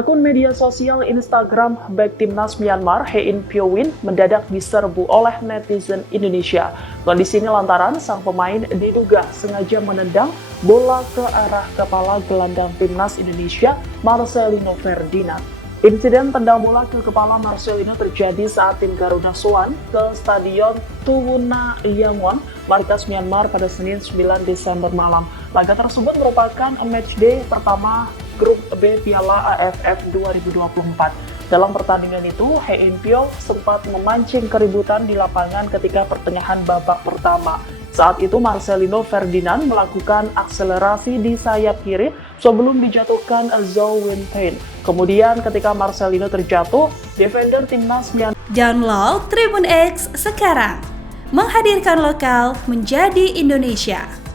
Akun media sosial Instagram bek timnas Myanmar Hein Pyo-win mendadak diserbu oleh netizen Indonesia. Kondisi ini lantaran sang pemain diduga sengaja menendang bola ke arah kepala gelandang timnas Indonesia Marcelino Ferdinand. Insiden tendang bola ke kepala Marcelino terjadi saat tim Garuda Swan ke Stadion Tuwuna Yangwon, markas Myanmar pada Senin 9 Desember malam. Laga tersebut merupakan matchday pertama Grup B Piala AFF 2024. Dalam pertandingan itu, Hein Pyo sempat memancing keributan di lapangan ketika pertengahan babak pertama. Saat itu Marcelino Ferdinand melakukan akselerasi di sayap kiri sebelum dijatuhkan Zhou Wintain. Kemudian ketika Marcelino terjatuh, defender timnas Myanmar. Download Tribun X sekarang, menghadirkan lokal menjadi Indonesia.